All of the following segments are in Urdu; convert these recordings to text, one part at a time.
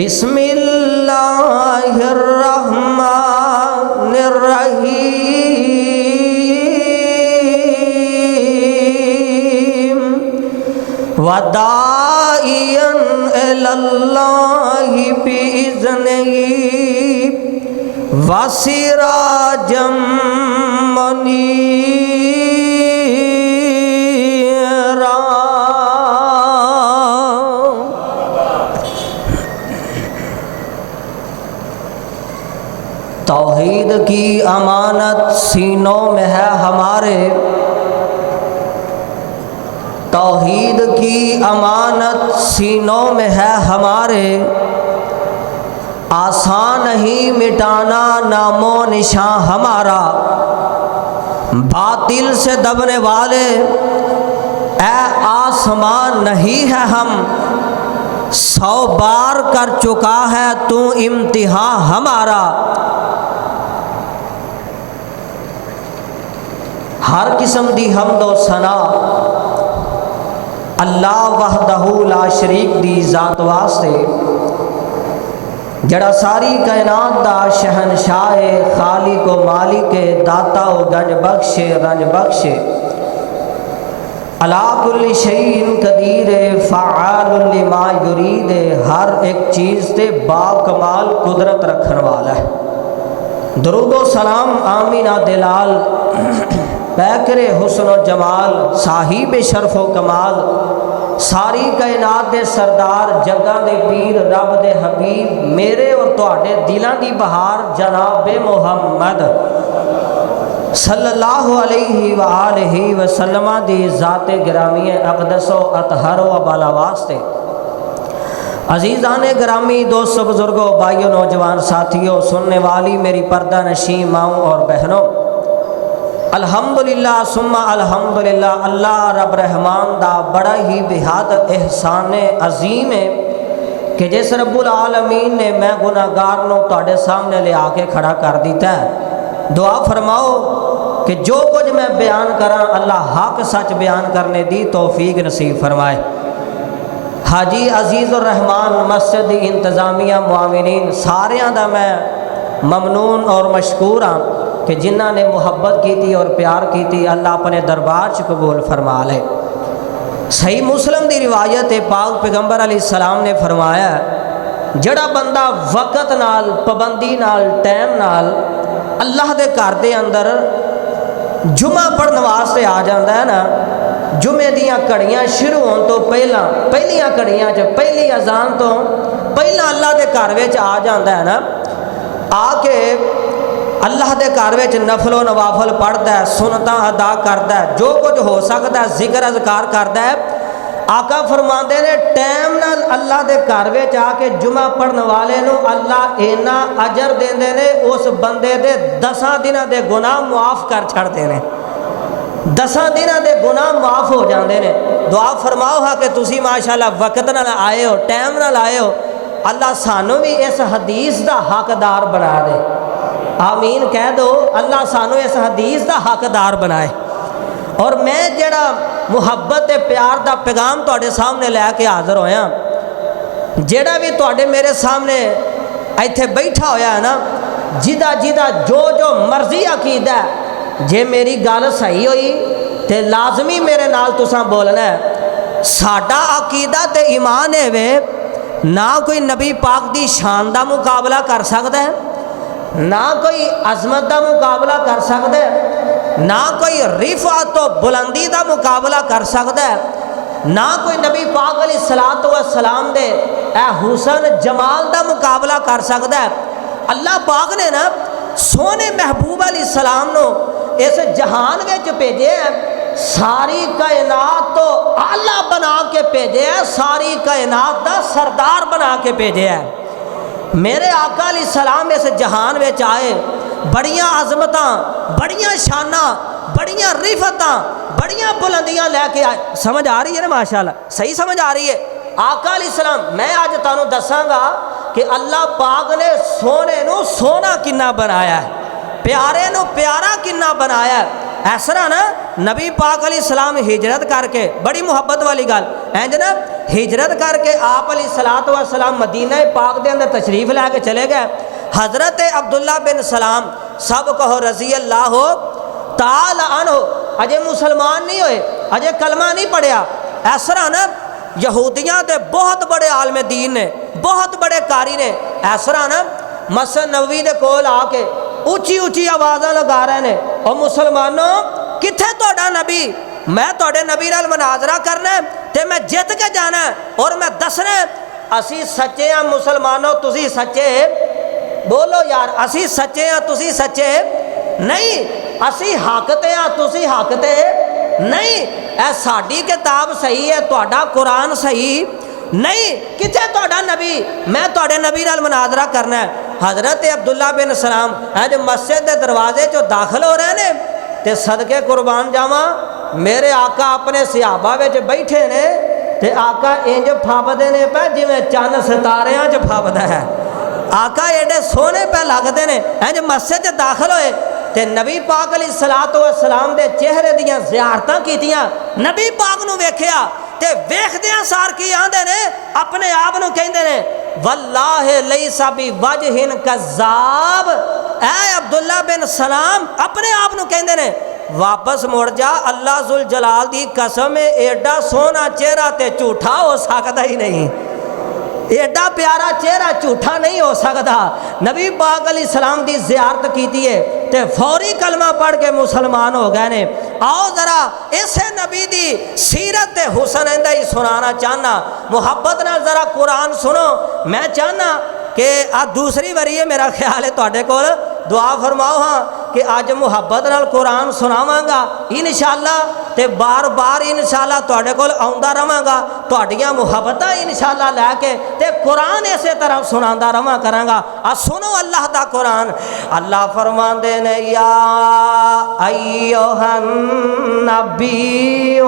بسم اللہ الرحمن الرحیم وداعیا الی اللہ بإذنہ وسراجا منیرا۔ توحید کی امانت سینوں میں ہے ہمارے، توحید کی امانت سینوں میں ہے ہمارے، آسان نہیں مٹانا نام و نشاں ہمارا، باطل سے دبنے والے اے آسمان نہیں ہے ہم، 100 بار کر چکا ہے تو امتحان ہمارا۔ ہر قسم دی حمد و ثنا اللہ وحدہ لا شریک دی ذات واسطے، جڑا ساری کائنات دا شہنشاہ خالق و مالک داتا و گنج بخش رنج بخش، علی کل شیء قدیر فعال لما یرید، ہر ایک چیز تے با کمال قدرت رکھن والا ہے۔ درود و سلام آمینہ دلال پیکر حسن و جمال، صاحب شرف و کمال، ساری کائنات دے سردار، جگاں دے پیر، رب دے حبیب، میرے اور تواڈے دلاں دی بہار جناب محمد صلی اللہ علیہ وآلہ وسلم دی ذات گرامی اقدس و اطہر و بالا واسطے۔ عزیزان گرامی، دوستو، بزرگوں، بھائیوں، نوجوان ساتھیوں، سننے والی میری پردہ نشین ماؤں اور بہنوں، الحمدللہ ثم الحمدللہ، اللہ رب رحمان دا بڑا ہی بہاد احسان عظیم ہے کہ جس رب العالمین نے میں گناہگار نو تواڈے سامنے لے آ کے کھڑا کر دیتا ہے۔ دعا فرماؤ کہ جو کچھ میں بیان کراں اللہ حق سچ بیان کرنے دی توفیق نصیب فرمائے۔ حاجی عزیز الرحمان مسجد انتظامیہ معاونین ساریاں دا میں ممنون اور مشکور ہاں کہ جنہاں نے محبت کی تھی اور پیار کی تھی، اللہ اپنے دربار چ قبول فرما لے۔ صحیح مسلم دی روایت ہے، پاک پیغمبر علیہ السلام نے فرمایا جڑا بندہ وقت نال، پابندی نال، ٹائم نال اللہ دے گھر دے اندر جمعہ پڑھن واسطے آ جاندا ہے نا، جمعے دیاں کڑیاں شروع ہون تو پہلیاں کڑیاں چ پہلی اذان تو پہلا اللہ دے گھر وچ آ جاندا ہے نا، آ کے اللہ دے گھر وچ نفل و نوافل پڑھدا ہے، سنتاں ادا کردا ہے، جو کچھ ہو سکدا ہے ذکر اذکار کردا ہے۔ آقا فرماندے نے ٹائم نال اللہ دے گھر وچ آ کے جمعہ پڑھن والے نو اللہ اینا اجر دیندے نے، اس بندے دے 10 دناں دے گناہ معاف کر چھڑدے نے، 10 دناں دے گناہ معاف ہو جاندے نے۔ دعا فرماؤ ہاں کہ تسی ماشاءاللہ وقت نال آئے ہو، ٹائم نال آئے ہو، اللہ سانو بھی اس حدیث دا حقدار بنا دے۔ آمین کہہ دو، اللہ سانو اس حدیث دا حقدار بنائے۔ اور میں جڑا محبت پیار دا پیغام تواڈے سامنے لے کے حاضر ہویا، جڑا بھی تواڈے میرے سامنے ایتھے بیٹھا ہویا ہے نا، جدا جو مرضی عقیدہ ہے، جے میری گل صحیح ہوئی تے لازمی میرے نال تساں بولنا ہے۔ ساڈا عقیدہ تے ایمان ہے وے، نہ کوئی نبی پاک دی شان دا مقابلہ کر سکدا ہے، نہ کوئی عظمت دا مقابلہ کر سکتا ہے، نہ کوئی رفعت و بلندی دا مقابلہ کر سکتا ہے، نہ کوئی نبی پاک علیہ السلام دے اے حسن جمال دا مقابلہ کر سکتا ہے۔ اللہ پاک نے نا سونے محبوب علیہ السلام نو اس جہان وچ بھیجے ہے، ساری کائنات تو اعلیٰ بنا کے بھیجے ہے، ساری کائنات دا سردار بنا کے بھیجے ہے۔ میرے آقا علیہ السلام اس جہان وچ آئے، بڑیاں عظمتاں، بڑیاں شاناں، بڑیاں رفتاں، بڑیاں بلندیاں لے کے آئے۔ سمجھ آ رہی ہے نا ماشاءاللہ؟ صحیح سمجھ آ رہی ہے؟ آقا علیہ السلام، میں آج تانوں دساں گا کہ اللہ پاک نے سونے نو سونا کنا بنایا ہے، پیارے نو پیارا کنا بنایا ہے۔ اس طرح نا نبی پاک علیہ السلام ہجرت کر کے بڑی محبت والی گل انج نا ہجرت کر کے آپ علیہ الصلوۃ والسلام مدینہ پاک دے اندر تشریف لے کے چلے گئے. حضرت عبداللہ بن سلام سب کہو رضی اللہ تعالی عنہ اجے مسلمان نہیں ہوئے, اجے کلمہ نہیں پڑھیا. اس طرح نا یہودیاں دے بہت بڑے عالم دین نے, بہت بڑے قاری نے. اس طرح نا مسجد نبوی دے کول آ کے اچھی اچھی آوازاں لگا رہے ہیں, او مسلمانوں کتھے تہاڈا نبی, میں تہاڈے نبی نال مناظرہ کرنا ہے تے میں جت کے جانا ہے اور میں دسنا ہے اسی سچے ہاں مسلمانوں تسی سچے. بولو یار, اسی سچے ہاں تسی سچے نہیں, اسی حق تے ہاں تسی حق تے نہیں. اے ساڈی کتاب صحیح ہے, تہاڈا قرآن صحیح نہیں, کتھے تہاڈا نبی, میں تہاڈے نبی نال مناظرہ کرنا ہے. حضرت عبداللہ بن سلام اج مسجد دے دروازے چوں داخل ہو رہے نے تے صدقے قربان جاواں میرے آقا اپنے صحابہ وچ بیٹھے نے تے آقا انج پھبدے نے پے جویں چند ستاریاں چ پھبدا ہے. آقا ایڈے سونے پہ لگتے ہیں. انج مسجد چ داخل ہوئے تے نبی پاک علیہ الصلوۃ والسلام دے چہرے دیاں زیارتاں کیتیاں, نبی پاک نو ویکھیا تے ویکھدیاں سار کی آندے نے اپنے آپ نو کہندے نے واللہ لیس بوجہ کذاب. اے عبداللہ بن سلام اپنے آپ نو کہندے نے واپس مڑ جا, اللہ ذوالجلال دی قسم ایڈا سونا چہرہ تے جھوٹا ہو سکتا ہی نہیں, ایڈا پیارا چہرہ جھوٹا نہیں ہو سکتا. نبی پاک علیہ السلام دی زیارت کیتی ہے تے فوری کلمہ پڑھ کے مسلمان ہو گئے نے. آؤ ذرا اسے نبی دی سیرت تے حسن اندہ ہی سنانا چاہنا, محبت نال ذرا قرآن سنو. میں چاہنا کہ آج دوسری وری ہے میرا خیال ہے تواڈے کول, دعا فرماؤ ہاں کہ آج محبت نال قرآن سناواں گا انشاءاللہ تے بار بار انشاءاللہ تواڈے کول آوندا رہاں گا, تواڈیاں محبتاں انشاءاللہ لے کے تے قرآن اسی طرح سناندا رہاں کراں گا. آ سنو اللہ دا قرآن. اللہ فرماندے نے یا ایھا النبی,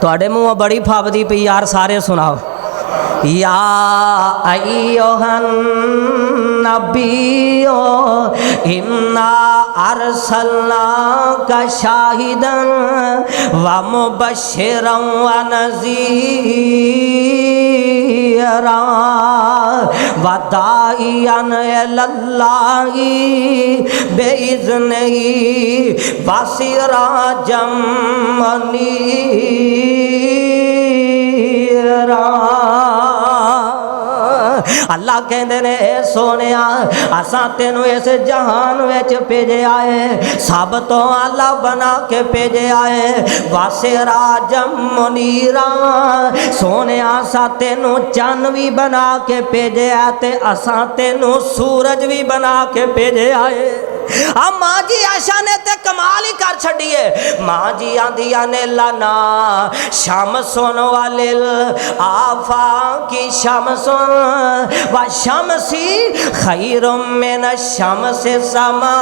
تواڈے منہ بڑی پھبدی پئی یار, سارے سناؤ یا ایھا النبی انا ارسلناک شاہدا ومبشرا ونذیرا وداعیا الی اللہ باذنہ وسراجا منیرا. اللہ کہندے نے اے سونیا اساں تینوں اس جہان وچ بھیجے آئے, سب تو اعلیٰ بنا کے بھیجے آئے, واسراجم منیرا. سونیا اساں تینوں چن بھی بنا کے بھیجے آئے تے اساں تینوں سورج بھی بنا کے بھیجے آئے. ماں جی عائشہ نے تے کمال ہی کر چھڑیے. ماں جی آندیاں نے لنا شمسن والل آفاقی شمسن و شمسی خیر من الشمس سما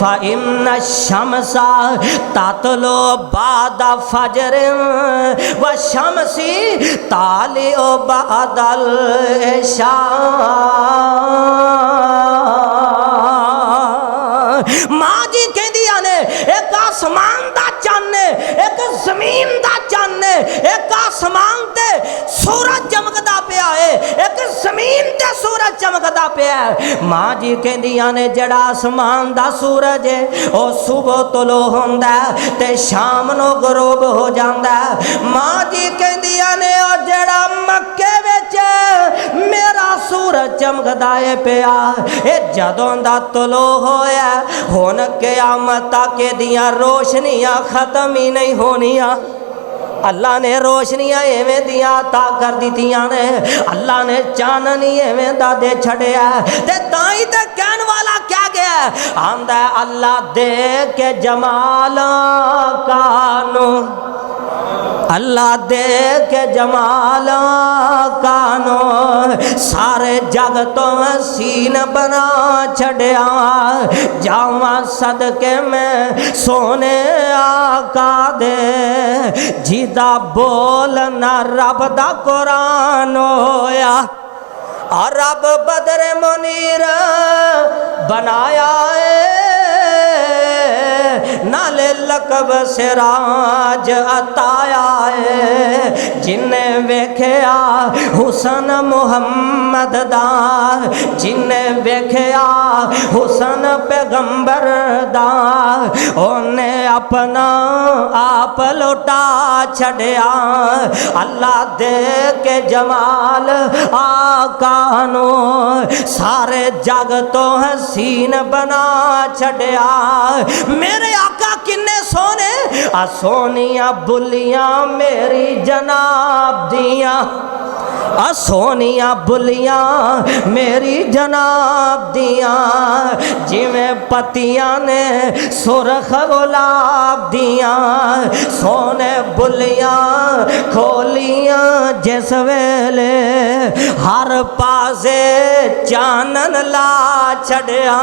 فإن الشمس تطلع بعد فجر و شمسی طالع بعد العشاء. ماں جی کہندیاں نے ایک آسمان دا چن ہے, ایک زمین دا چن ہے, ایک آسمان تے سورج چمکدا پیا ہے, ایک زمین تے سورج چمکدا پیا ہے. ماں جی کہندیاں نے جڑا آسمان دا سورج ہے او صبح طلوع ہوندا ہے تے شام نو غروب ہو جاندا ہے. ماں جی کہندیاں نے او جڑا مکے وچ میرا سورج چمکدا ہے پیا, اے جدوں دا طلوع ہویا ہن قیامت تک دیاں روشنیاں ختم ہی نہیں ہونیاں. اللہ نے روشنیاں ایویں دیاں عطا کر دیتیاں نے, اللہ نے چاننی ایویں دا دے چھڑیا تے تائیں تے کہن والا کیا گیا آندا ہے اللہ دے کے جمال کانو, اللہ دے کے جمال کانو سارے جگ تو حسین بنا چھڑیا. جاواں صدقے میں سونے آقا دے جیدا بولنا رب دا قرآن ہویا. اور رب بدر منیر بنایا ہے نالے لقب سراج عطایا ہے جن نے ویکھیا حسن محمد دا جن نے ویکھیا حسن پیغمبر دا انہیں اپنا آپ لوٹا چھڑیا اللہ دے کے جمال آقا نو سارے جگ تو حسین بنا چھڑیا میرے آقا کنے سونے سونیاں بلیاں میری جناب دیاں سونیاں بلیاں میری جناب دیاں جویں پتیاں نے سرخ گلاب دیاں سونے بلیاں کھولیاں جس ویلے ہر پاسے چانن لا چھڑیا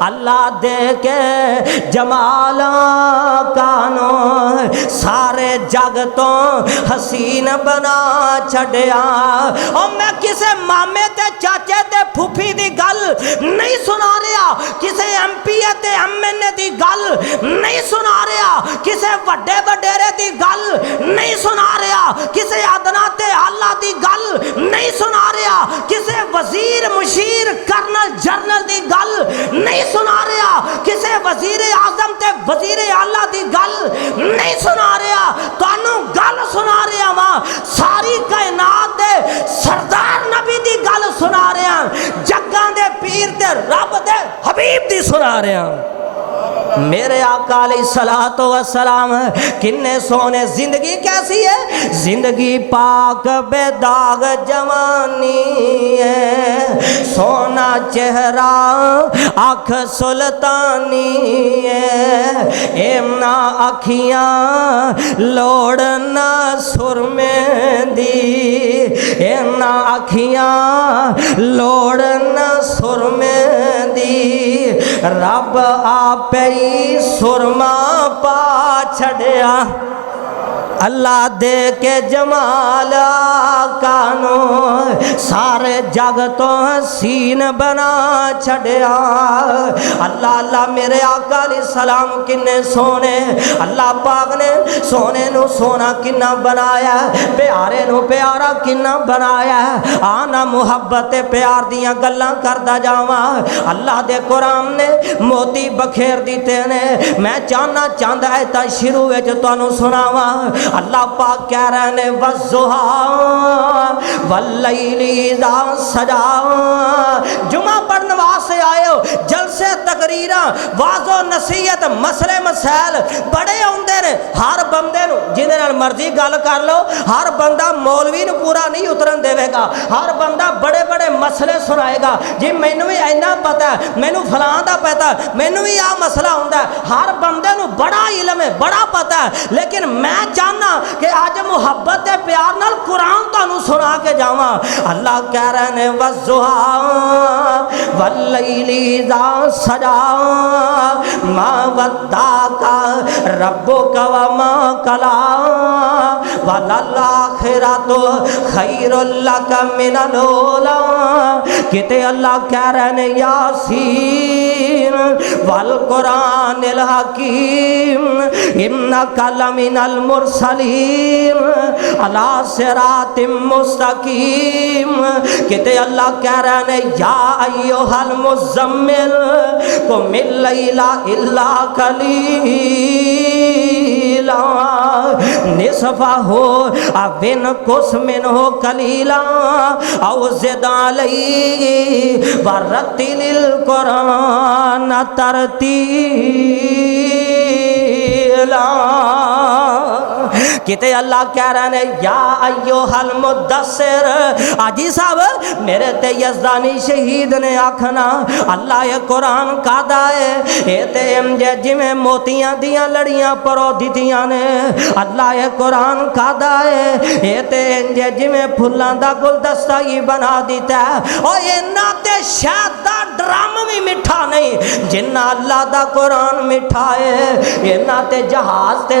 اللہ دے کے جمال کانو سارے جگ تو حسین بنا چھڑیا اور میں کسے مامے تے چاچے تے پھوپھی دی گل نہیں سنا رہا کسے ایم پی تے ایم این اے دی گل نہیں سنا رہا کسے وڈے وڈیرے دی گل نہیں سنا رہا کسے ادنا تے اعلیٰ دی گل نہیں سنا رہا کسے وزیر مشیر کرنل جرنل دی گل نہیں سنا رہا کسے وزیر اعظم تے وزیر اعلیٰ دی گل نہیں سنا رہا تو انہوں گل سنا رہا ماں ساری کائنات دے سردار نبی دی گل سنا رہے ہیں جگاں دے پیر دے رب دے حبیب دی سنا رہے ہیں میرے آقا علیہ الصلوۃ والسلام کنے سونے زندگی کیسی ہے زندگی پاک بے داغ جوانی ہے سونا چہرہ آنکھ سلطانی ہے ایمنا اکھیاں لوڑنا سرمے دی ایمنا اکھیاں لوڑنا سرمے دی رب آپ ہی سرما پا چھڑیا اللہ دے کے جمال کانو سارے جگ تو حسین بنا چھڑیا اللہ اللہ میرے آقا علیہ السلام کنے سونے اللہ پاک نے سونے نو سونا کنا بنایا پیارے نو پیارا کنا بنایا آنا محبت پیار دیاں گلاں کردہ جاواں اللہ دے قرآن نے موتی بکھیر دیتے نے میں چاندہ ہے تا شروع ہے جو تانوں سناواں اللہ پاک کہہ رہے ہیں وَالضُّحَىٰ وَاللَّيْلِ اِذَا سَجَىٰ جمعہ پڑھنے واسطے آئے ہو جلسے تقریراں واضح و نصیحت مسئلے مسائل بڑے ہوندے نے ہر بندے نو جنہیں نال مرضی گل کر لو ہر بندہ مولوی نو پورا نہیں اترن دے گا ہر بندہ بڑے بڑے مسئلے سنائے گا جی مینوں بھی اینا پتہ ہے مینوں فلان دا پتہ ہے مینوں بھی آ مسئلہ ہوندا ہے ہر بندے نو بڑا علم ہے بڑا پتہ ہے لیکن میں چاہنا کہ آج محبت پیار نال قرآن تانوں سنا کے جاواں اللہ کہہ رہے ہیں وَالضُّحَىٰ وَاللَّيْلِ اِذَا سَجَىٰ مَا وَدَّعَكَ رَبُّكَ وَمَا قَلَىٰ وَلَلْآخِرَةُ خَيْرٌ لَكَ مِنَ الْأُولَىٰ کہتے اللہ کہہ رہے ہیں یاسین والقرآن الحکیم انکا لمن المرسلین علی صراط مستقیم کہتے اللہ کہہ رہے ہیں یا ایوہ المزمل قم اللیل الا قلیلا نصفہ او انقص منہ قلیلا او زد علیہ ورتل القرآن ترتیلا کہتے اللہ کہہ رہے ہیں یا ایوہ المدثر آجی صاحب میرے تے یزدانی شہید نے آکھنا اللہ یہ قرآن کہتا ہے اے تے جی میں موتیاں دیاں لڑیاں پرو دیتیاں نے اللہ یہ قرآن کہتا ہے اے تے جی میں پھلان دا گلدستہ ہی بنا دیتا ہے اور یہ ناتے شاید دا ڈرام بھی مٹھا نہیں جنہ اللہ دا قرآن مٹھا ہے یہ ناتے جہاز تے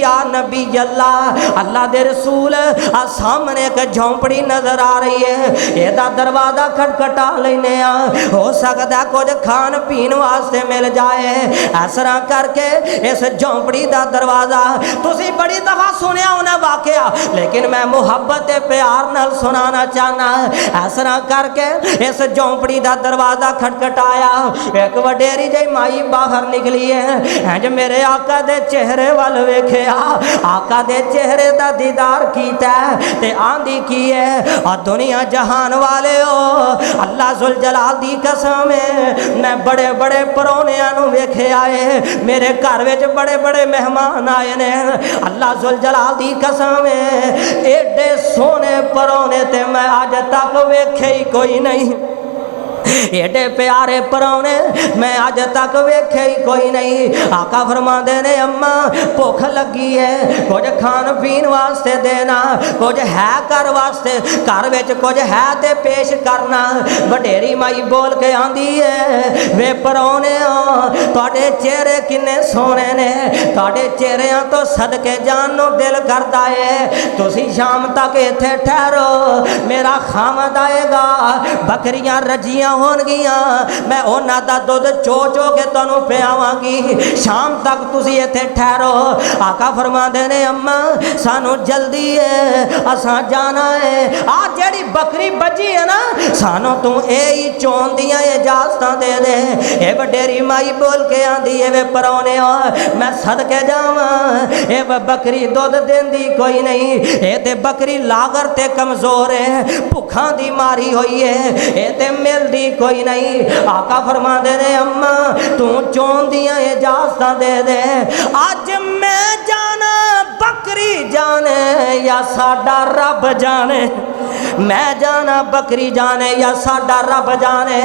یا نبی اللہ, اللہ دے رسول سامنے ایک جھونپڑی نظر آ رہی ہے, یہ دروازہ کھٹکھٹا لینے ہو سکتا کچھ کھان پین واسطے مل جائے. اس طرح کر کے اس جھونپڑی دا دروازہ تسی بڑی دفعہ سنیا ہونا واقعہ, لیکن میں محبت پیار نال سنانا چاہنا. اس طرح کر کے اس جھونپڑی دا دروازہ کھٹکھٹایا, ایک وڈیری جی مائی باہر نکلی ہے. جو میرے آقا دے چہرے وال ویکھیا, آقا دے چہرے دا دیدار کیتا تے آندھی کی ہے, اور دنیا جہان والے ہو اللہ ذوالجلال دی قسم ہے, میں بڑے بڑے پرونیاں نو ویکھے آئے, میرے گھر وچ بڑے بڑے مہمان آئے نے. اللہ ذوالجلال دی قسم ہے ایڈے سونے پرونے تے میں آج تک ویکھے ہی کوئی نہیں. ایڈے پیارے پرونے میں آج تک ویکھے ہی کوئی نہیں. آقا فرما دے نے اماں بھوک لگی ہے, کچھ کھان پین واسطے دینا, کچھ ہے کر واسطے, گھر وچ کچھ ہے تے پیش کرنا. وڈیری مائی بول کے آندی ہے, وے پرونے تواڈے چہرے کنے سونے نے, تواڈے چہریاں تو صدقے جان نو دل کردا ہے, تسی شام تک ایتھے ٹھہرو, میرا خامد آئے گا, بکریاں رجیاں ہون گیاں, میں اونا دا دودھ چو چو کے تانوں پیاواں گی, شام تک تسی ایتھے ٹھہرو. آقا فرما دے نے اماں سانو جلدی ہے, اساں جانا ہے. آج جیڑی بکری بجی ہے نا سانو تو اے ہی چون دیاں اجازتاں دے دے. اے وڈیری مائی بول کے آندی ہے, وے پرونے میں صدقے جاواں, اے بکری دودھ دیندی کوئی نہیں, اے تے بکری لاغر تے کمزور ہے, بھکھاں دی ماری ہوئی ہے, اے تے مل دی کوئی نہیں. آقا فرما دے نے اماں تو چون دیاں اجازتاں دے دے. آج میں جانا بکری جانے یا ساڈا رب جانے, میں جانا بکری جانے یا ساڈا رب جانے.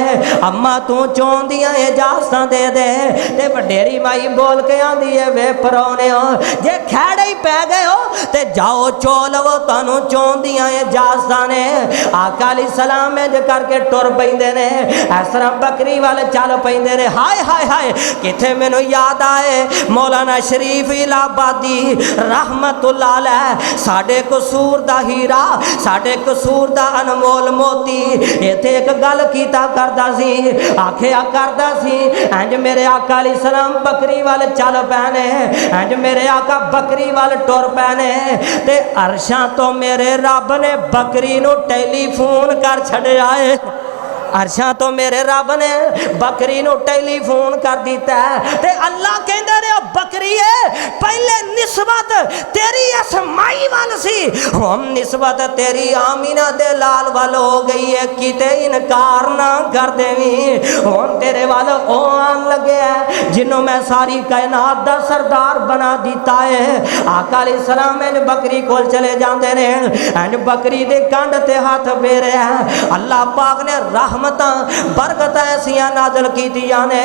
اما تو چون دیاں اجازتاں دے دے. تے وڈیری مائی بول کے آندی ہے, وے پرونے جے کھیڑے ہی پہ گئے ہو تے جاؤ چو لو, تانوں چون دیاں اجازتاں نے. آقا علیہ السلام میں جے کر کے ٹر پیندے نے, اس طرح بکری والے چل پیندے نے. ہائے ہائے ہائے کتھے مینوں یاد آئے مولانا شریف الہابادی رحمت اللہ علیہ, ساڈے قصور دا ہیرا, ساڈے قصور دا انمول موتی, ایتھے ایک گل کیتا کردا سی, آکھیا کردا سی انج میرے آقا علیہ السلام بکری والے چل پینے, انج میرے آقا بکری والے ٹر پینے, تے عرشاں تو میرے رب نے بکری نو ٹیلی فون کر چھڑیا ہے. عرشاں تو میرے رب نے بکری نو ٹیلی فون کر دیتا ہے. تے اللہ کہندے نے بکری ہے پہلے نسبت تیری اسمائی وال سی, ہم نسبت تیری آمینہ دے لال وال ہو گئی ہے, کیتے انکار نہ کر دیویں. ہن تیرے وال او آن لگے ہے جنوں میں ساری کائنات دا سردار بنا دیتا ہے. آقا علیہ السلام میں بکری کول چلے جاندے نے, اینج بکری دے کنڈ تے ہاتھ پھیرے ہیں. اللہ پاک نے رحمتاں برکتاں ایسیاں نازل کیتیاں نے,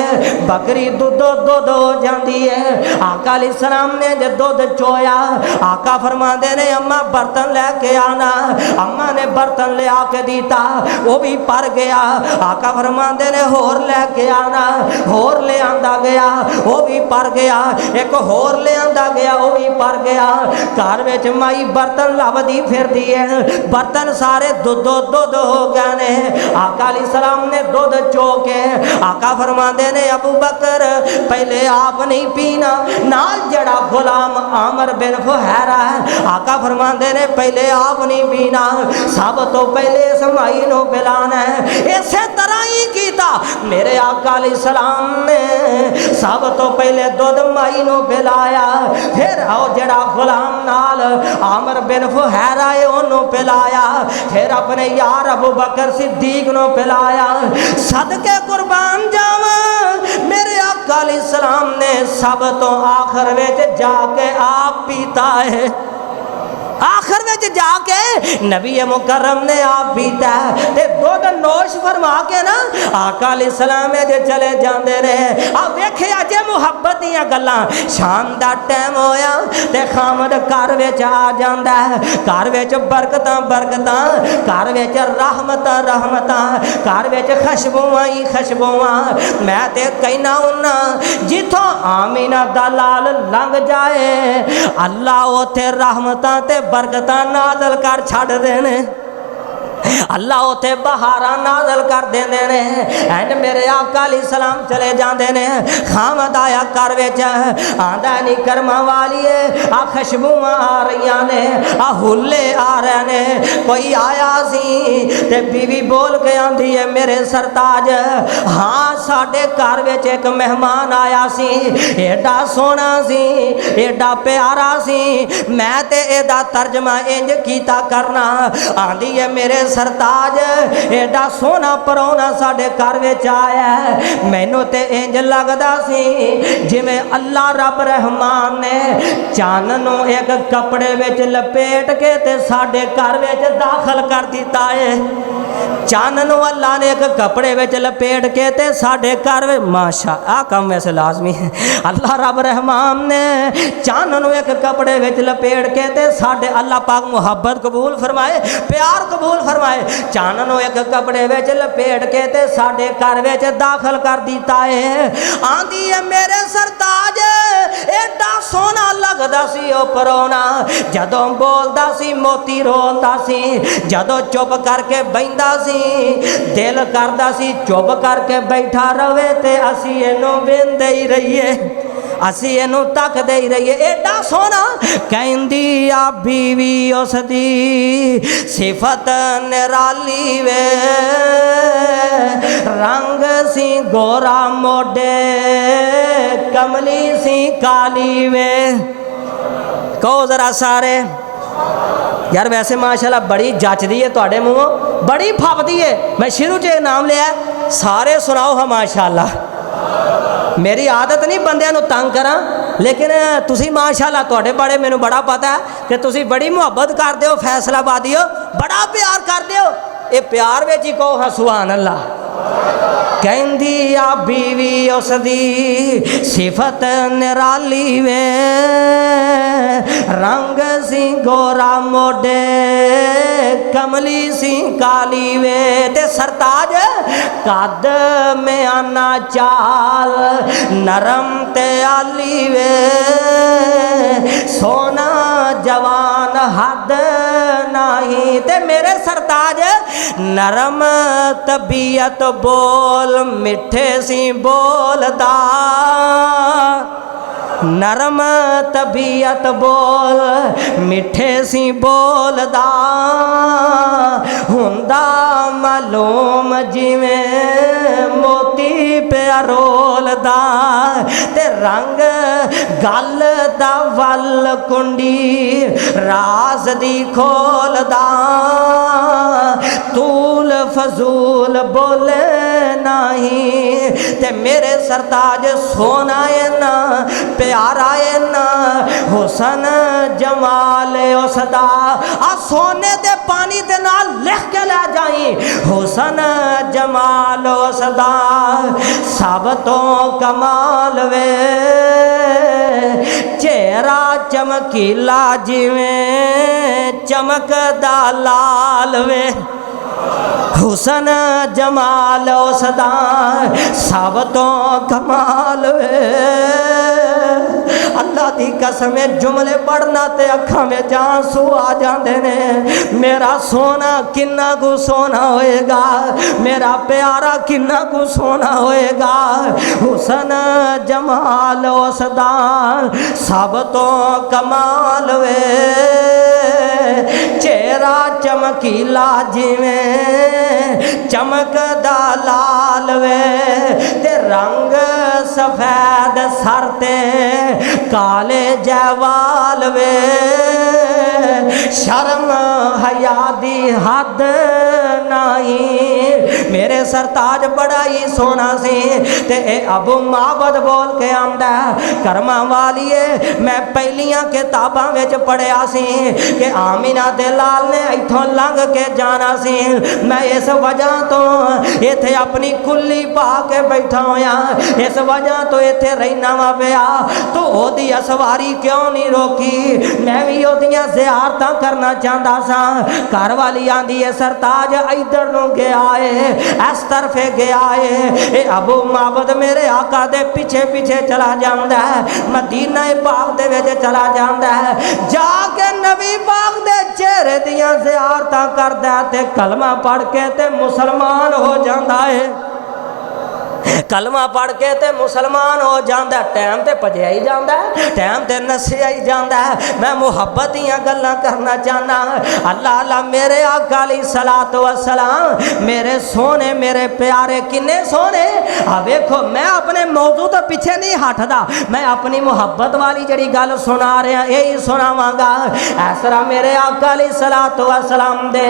بکری دودھ ہو جاندی ہے. آقا علیہ السلام نے جے دودھ چویا, آقا فرما دے نے اماں برتن لے کے آنا. اماں نے برتن لے آ کے دیتا, وہ بھی پر گیا. آقا فرما دے نے ہور لے کے آنا, ہور لے آندا گیا, وہ بھی پر گیا. ایک ہور لے آندا گیا, وہ بھی پر گیا. گھر وچ مائی برتن لبدی پھردی ہے, برتن سارے دودھ ہو گئے نے. آقا علیہ السلام نے دودھ چو کے, آقا فرما دے نے ابو بکر پہلے آپ نہیں پینا, نال جڑا غلام عامر بن فہیرہ ہے, آقا فرما دے نے پہلے آپ نہیں پینا, سب تو پہلے اسمائی نو پلانا ہے. اسی طرح ہی کیتا میرے آقا علیہ السلام نے, سب تو پہلے دودھ مائی نو پلایا, پھر او جڑا غلام نال عامر بن فہیرہ ہے انہوں پلایا, پھر اپنے یار ابو بکر صدیق نو پلایا. صدقے قربان جاواں میرے آقا علیہ السلام نے سب تو آخر وچ جا کے آپ پیتا ہے. آخر میں جا کے نبی مکرم نے آپ پیتا ہے تے دودھ نوش فرما کے نا آقا علیہ السلام جے چلے جاندے رہے آپ ویکھے اجے محبت دیاں گلاں شام دا ٹائم ہویا تے خامد گھر وچ آ جاندا ہے گھر وچ برکتاں برکتاں گھر وچ رحمتاں رحمتاں گھر وچ خوشبوواں ہی خوشبوواں میں تے کہنا ہنا جتھوں آمینہ دا لال لنگ جائے اللہ اوتھے رحمتاں تے برکتاں نازل کر چھڑ دینے اللہ اوتے بہاراں نازل کر دیندے نے اینڈ میرے آقا علیہ السلام چلے جاندے نے خامد آیا گھر وچ آندا نہیں کرماں والیے آ خوشبوواں آ رہیاں نے آ ہلے آ رہے نے کوئی آیا سی تے بیوی بول کے آندی ہے میرے سرتاج ہاں ساڈے گھر وچ ایک مہمان آیا سی ایڈا سونا سی ایڈا پیارا سی میں تے اے دا ترجمہ انج کیتا کرنا آندی ہے میرے سرتاج ایڈا سونا پرونا ساڈے گھر وچ آیا ہے مینوں تے انج لگدا سی جویں اللہ رب رحمان نے چان نو ایک کپڑے وچ لپیٹ کے تے ساڈے گھر وچ داخل کر دیتا ہے چان نو اللہ نے ایک کپڑے وچ لپیٹ کے تے ساڈے گھر ماشاء آ کم ویسے لازمی ہے اللہ رب رحمان نے چان نو ایک کپڑے وچ لپیٹ کے تے ساڈے اللہ پاک محبت قبول فرمائے پیار قبول فرمائے چان نو ایک کپڑے وچ لپیٹ کے تے ساڈے گھر وچ داخل کر دیتا ہے آندی ہے میرے سرتاج ایڈا سونا لگدا سی او پرونا جدوں بولدا سی موتی رولدا سی جدوں چپ کر کے بیندا سی دل کردا سی چپ کر کے بیٹھا رہے تے اسی اینوں ویندے ہی رہیے اسی اینوں تک دے ہی رہیے ایڈا سونا کہندی آ بیوی اس دی صفت نرالی وے رنگ سی گورا موڈے کملی سی کالی وے کہو ذرا سارے یار ویسے ماشاءاللہ بڑی جچ دی ہے تواڈے منہوں بڑی پھپ دی ہے میں شروع چ نام لیا ہے سارے سناؤ ہاں ماشاءاللہ میری عادت نہیں بندیاں نو تنگ کراں لیکن تسی ماشاءاللہ تواڈے بڑے مینوں بڑا پتا ہے کہ تسی بڑی محبت کردے ہو فیصلہ آبادی ہو بڑا پیار کردے ہو اے پیار وچ ہی کہو ہاں سبحان اللہ کہندی آ بیوی اس دی صفت نرالی وے رنگ سی گورا موڈے کملی سی کالی وے تے سرتاج قد میں آنا چال نرم تے آلی وے سونا جوان حد نہیں تے میرے سرتاج نرم طبیعت بول مٹھے سی بولدا نرم طبیعت بول مٹھے سی بولدا ہوندا معلوم جویں موتی پیا رولدا تے رنگ گل دا ول کنڈی راز دی کھولدا طول فضول بولے نہیں تے میرے سرتاج سونا ہے نا پیارا ہے نا حسن جمال اس دا آ سونے دے پانی دے نال لکھ کے لے جائیں حسن جمال اس دا سب تو کمال وے چہرہ چمکیلا جویں چمک دا لال وے حسن جمال اس دا سب تو کمال وے اللہ دی قسم جملے پڑھنا تے اکھاں میں جان سو آ جاندے نے میرا سونا کنا کو سونا ہوئے گا میرا پیارا کنا کو سونا ہوئے گا حسن جمال اس دا سب تو کمال وے چہرہ چمکیلا جویں چمک دا لال وے تے رنگ سفید سر تے کالے جوال وے شرم حیا دی حد نہیں میرے تے سرتاج بڑا ہی سونا سی تے اے ابو معبد بول کے آمدہ کرما والیے میں پہلیاں کتاباں وچ پڑھیا سی کہ آمینہ دے لال نے ایتھوں لنگ کے جانا سی میں اس وجہ تو ایتھے اپنی کلی پا کے بیٹھا ہویا اس وجہ تو ایتھے رہنا وا پیا تو او دی اسواری کیوں نہیں روکی میں بھی او دیاں زیارتاں کرنا چاہتا سا گھر والی آندی ہے سرتاج ادھر نو گیا ہے اس طرف گیا ہے اے ابو معبد میرے آقا دے پیچھے پیچھے چلا جاندہ ہے مدینہ پاک دے وچ چلا جاندہ ہے جا کے نبی پاک دے چہرے دیاں زیارتاں کردہ تے کلمہ پڑھ کے تے مسلمان ہو جاندہ ہے کلمہ پڑھ کے تے مسلمان ہو جاندہ ہے ٹائم تے پجیا ہی جاندہ ہے ٹائم تے نسیا ہی جاندہ ہے میں محبتیاں گلہ کرنا چاہنا اللہ اللہ میرے آقا علیہ السلام میرے سونے میرے پیارے کنے سونے اب دیکھو میں اپنے موضوع تو پیچھے نہیں ہٹ دا میں اپنی محبت والی جڑی گل سنا رہے ہیں یہی سنا مانگا ایسرا میرے آقا علیہ السلام دے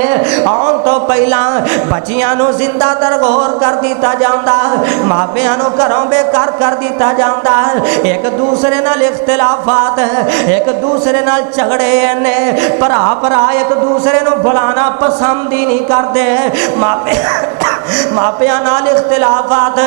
آن تو پہلا بچیاں نو زندہ درگور کر دیتا جاندہ ماپیاں نو گھروں بے کر دیتا جاندہ ایک دوسرے نال اختلافات ایک دوسرے نال جھگڑے نے پرا ایک دوسرے نو بلانا پسند ہی نہیں کرتے ماپیاں نال اختلافات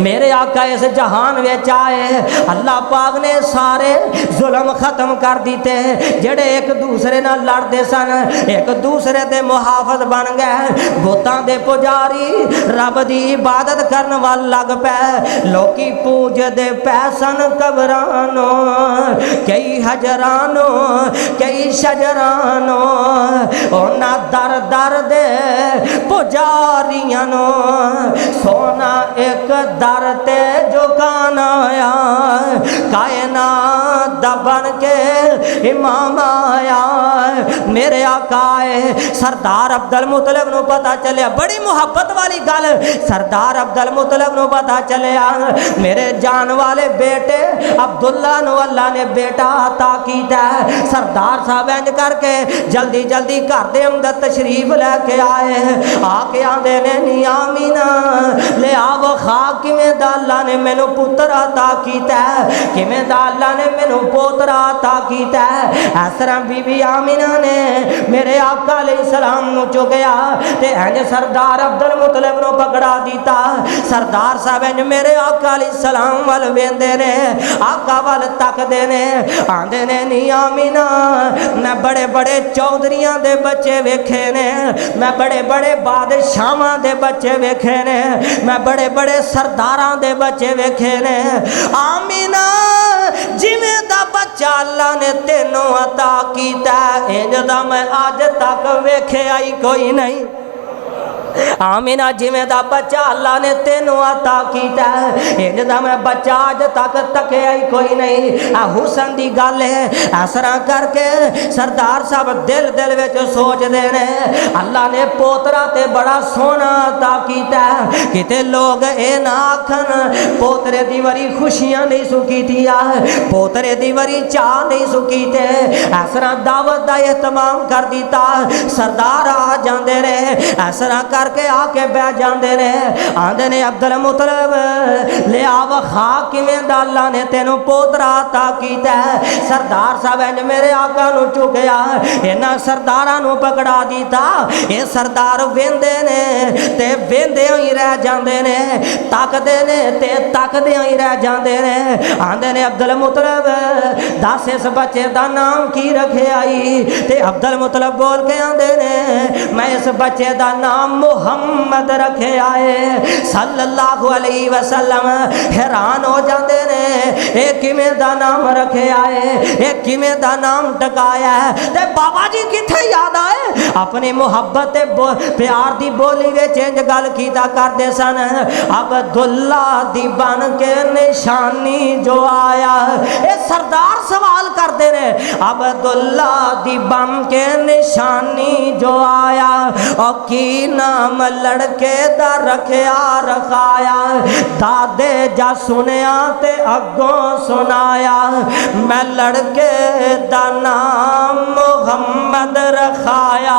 میرے آقا اس جہان وچ آئے اللہ پاک نے سارے ظلم ختم کر دیتے جڑے ایک دوسرے نہ لڑتے سن ایک دوسرے دے محافظ بن گئے بتاں دے پجاری رب دی عبادت کرن وال لگ پے لوکی پوج دے پیسن قبرانو کئی حجرانو کئی شجرانو اونا در در دے پجاریانو سونا ایک در تے جو کانا آیا کائنات دبن کے امام آیا میرے آقا ہے سردار عبدالمطلب نو پتا چلیا بڑی محبت والی گل سردار عبدالمطلب نو پتا چلیا میرے جان والے بیٹے عبداللہ نو اللہ نے بیٹا عطا کیتا ہے سردار صاحب انج کر کے جلدی جلدی گھر دے اندر تشریف لے کے آئے آکے آندے نے نی آمینہ لے آو خاک کیویں دا اللہ نے مینوں پتر عطا کیتا ہے کیویں دا اللہ نے مینوں پوترا عطا کیتا ہے اس طرح بی بی آمینہ نے میرے آقا علیہ السلام نو چکیا تے انج سردار عبدالمطلب نو پکڑا دیتا سردار صاحب انج میرے آقا علیہ السلام وال ویندے نے آقا وال تکدے نے آندے نے نی آمینہ میں بڑے بڑے چودھریاں دے بچے ویکھے نے میں بڑے بڑے بادشاہاں دے بچے ویکھے نے میں بڑے بڑے سرداراں دے بچے ویکھے نے آمینہ جویں دا بچہ اللہ نے تینوں عطا کیتا ہے انج دا میں آج تک ویکھے آئی کوئی نہیں آمینہ جویں دا بچہ اللہ نے تینوں عطا کیتا ہے انج دا میں بچہ آج تک تکے آئی کوئی نہیں حسن دی گل ہے اس طرح کر کے سردار صاحب دل وچ سوچ دے نے اللہ نے پوترا تے بڑا سونا عطا کیتا ہے کتے لوگ اے نہ آکھن پوترے دی وری خوشیاں نہیں سکیتیا پوترے دی وری چاہ نہیں سکیتے اس طرح دعوت دا اہتمام کر دیتا سردار آ جاندے نے اس طرح کر کے آکے بیٹھ جاندے نے آندے نے عبدالمطلب لے آو خاک کیویں دا اللہ نے تینوں پوترا عطا کیتا ہے سردار صاحب انج میرے آقا نو چکیا انہاں سرداراں نو پکڑا دیتا اے سردار ویندے نے تے ویندے ہی رہ جاندے نے تکدے نے تے تکدے ہی رہ جاندے نے آندے نے عبدالمطلب دس اس بچے دا نام کی رکھے آئی تے عبدالمطلب بول کے آندے نے میں اس بچے دا نام محمد رکھے آئے صلی اللہ علیہ وسلم حیران ہو جاندے نے ایک کیویں دا نام رکھے آئے ایک کیویں دا نام ٹکایا ہے تے بابا جی کتھے یاد آئے اپنی محبت پیار دی بولی وچ انج گل کیتا کردے سن عبداللہ دی بن کے نشانی جو آیا اے سردار سوال کردے نے عبداللہ دی بن کے نشانی جو آیا اور کی نام لڑکے دا رکھیا رکھایا دادے جا سنیا تے اگوں سنایا میں لڑکے دا نام محمد رکھایا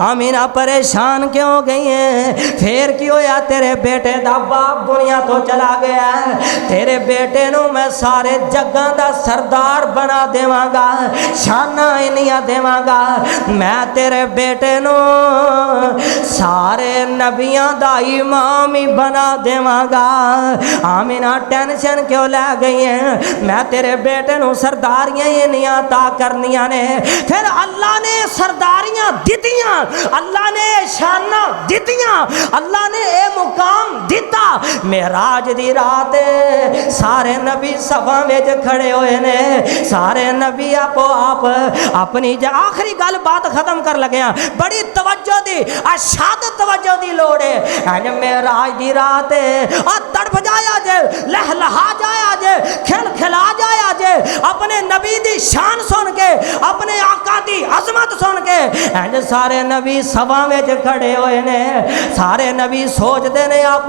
آمینہ پریشان کیوں گئی ہے؟ پھر کی ہویا؟ تیرے بیٹے دا باپ دنیا تو چلا گیا ہے، تیرے بیٹے نو میں سارے جگاں دا سردار بنا دیواں گا، شانہ انیاں دیواں گا، میں تیرے بیٹے نو سارے نبیاں دا امام ہی بنا دیواں گا۔ آمینہ ٹینشن کیوں لے گئی ہیں؟ میں تیرے بیٹے نو سرداریاں ہی نہیں عطا کرنیاں نے۔ پھر اللہ نے سرداریاں دیتیاں، اللہ نے شانہ دیتیاں، اللہ نے اے مقام دیتا۔ معراج دی رات سارے نبی صفاں وچ کھڑے ہوئے نے، سارے نبی آپ اپنی آخری گل بات ختم کر لگے ہیں، بڑی توجہ دی اشاد توجہ دی لوڑ ہے۔ معراج دی رات تڑپ جایا جے، لہلہا جایا جے، کھل کھلا جایا جے، اپنے نبی دی شان سن کے، اپنے آقا دی عظمت سن کے سارے نبی صفاں وچ کھڑے ہوئے نے۔ سارے نبی سوچ دے نے آپ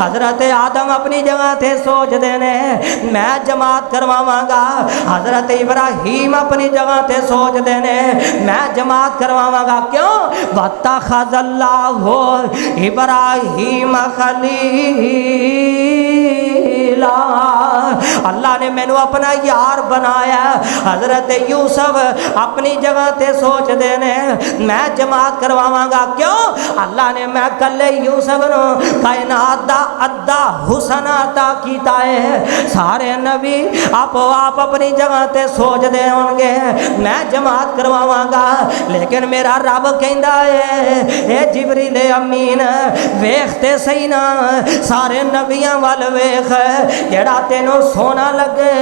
حضرت آدم اپنی جگہ تے سوچ دے نے میں جماعت کرواواں گا، حضرت ابراہیم اپنی جگہ تے سوچ دے نے میں جماعت کرواواں گا۔ کیوں؟ وَاتَّخَذَ اللَّهُ ابراہیم خلیلا، اللہ نے میں نو اپنا یار بنایا۔ حضرت یوسف اپنی جگہ تے سوچ دے نے میں جماعت کرواواں گا۔ کیوں؟ اللہ نے میں کلے یوسف نو کائنات دا ادھا حسن عطا کیتا ہے۔ سارے نبی آپ اپنی جگہ تے سوچ دے ہوں گے میں جماعت کرواواں گا، لیکن میرا رب کہندا ہے اے جبریل امین ویکھتے صحیح نا سارے نبیاں وال ویکھ، جڑا تینوں سونا لگے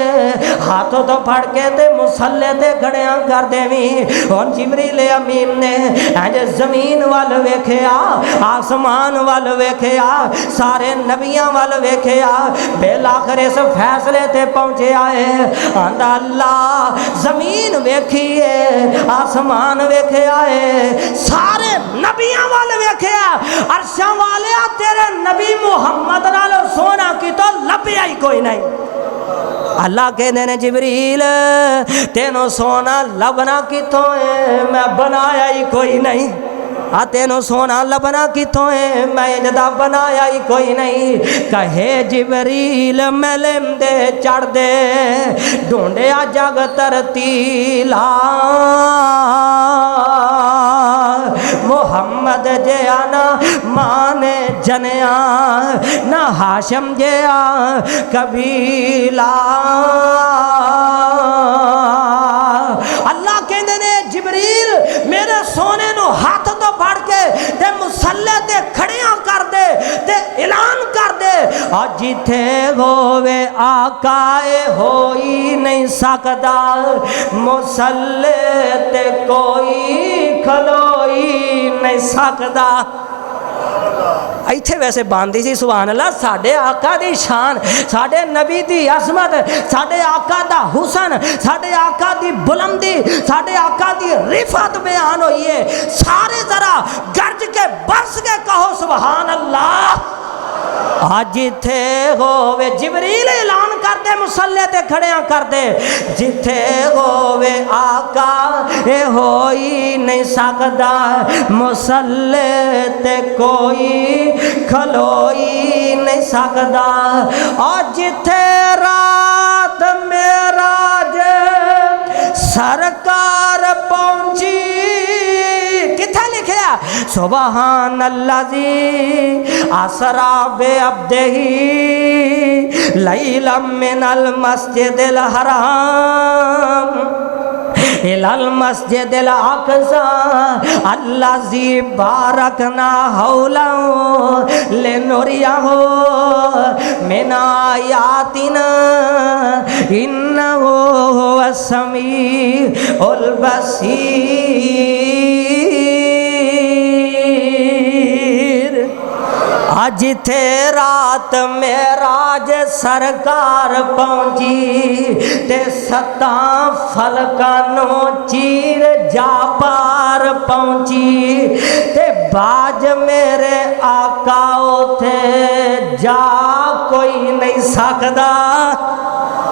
ہاتھوں تو پھڑ کے تے مسلے تے کھڑیاں کر دیویں۔ اور جبریل امین نے زمین وال ویکھیا، آسمان وال ویکھیا، سارے نبیاں وال ویکھیا، بالآخر اس فیصلے تے پہنچیا ہے آندا اللہ زمین ویکھیے، آسمان ویکھیا ہے، سارے نبیاں وال ویکھیا، عرشاں والیا تیرے نبی محمد نالو سونا کی تو لبیا ہی کوئی نہیں۔ اللہ کہنے نے جبریل تینوں سونا لبنا کتوں ہے؟ میں بنایا ہی کوئی نہیں۔ تینوں سونا لبنا کتوں ہے؟ میں جدا بنایا ہی کوئی نہیں۔ کہے جبریل ملم دے چڑھ دے ڈھونڈیا جگ ترتیلا، محمد جیا نہ مانے جنیا نہ ہاشم جیا قبیلہ۔ اللہ کہندے نے جبریل میرے سونے نو ہاتھ تو پھڑ کے تے مسلے تے کھڑیاں کر دے تے اعلان کر دے جتھے ہووے آقا ہوئی نہیں سکدا، مسلے تے کوئی کھلوئی نہیں سکدا۔ ایتھے ویسے باندھی سی سبحان اللہ، ساڑھے آقا دی شان، ساڑھے نبی دی عظمت، ساڑھے آقا دا حسن، ساڑھے آقا دی بلندی، ساڑھے آقا دی رفعت بیان ہوئی ہے۔ سارے ذرا گرج کے برس کے کہو سبحان اللہ۔ جتھے ہووے جبریل اعلان کر دے مسلے تے کھڑیاں کر دے جتھے ہووے آقا اے ہوئی نہیں سکدا، مسلے تے کوئی کھلوئی نہیں سکدا۔ اور جتھے رات معراج سرکار پہنچی، کتھے لکھیا؟ سبحان اللذی اسرا بعبدہ لیلا من المسجد الحرام الى المسجد الاقصى الذي باركنا حوله لنريه من آياتنا انه هو السميع البصير۔ جتھے رات معراج سرکار پہنچی تے ستاں فلکانوں چیر جا پار پہنچی تے باج میرے آقا تھے جا کوئی نہیں سکدا۔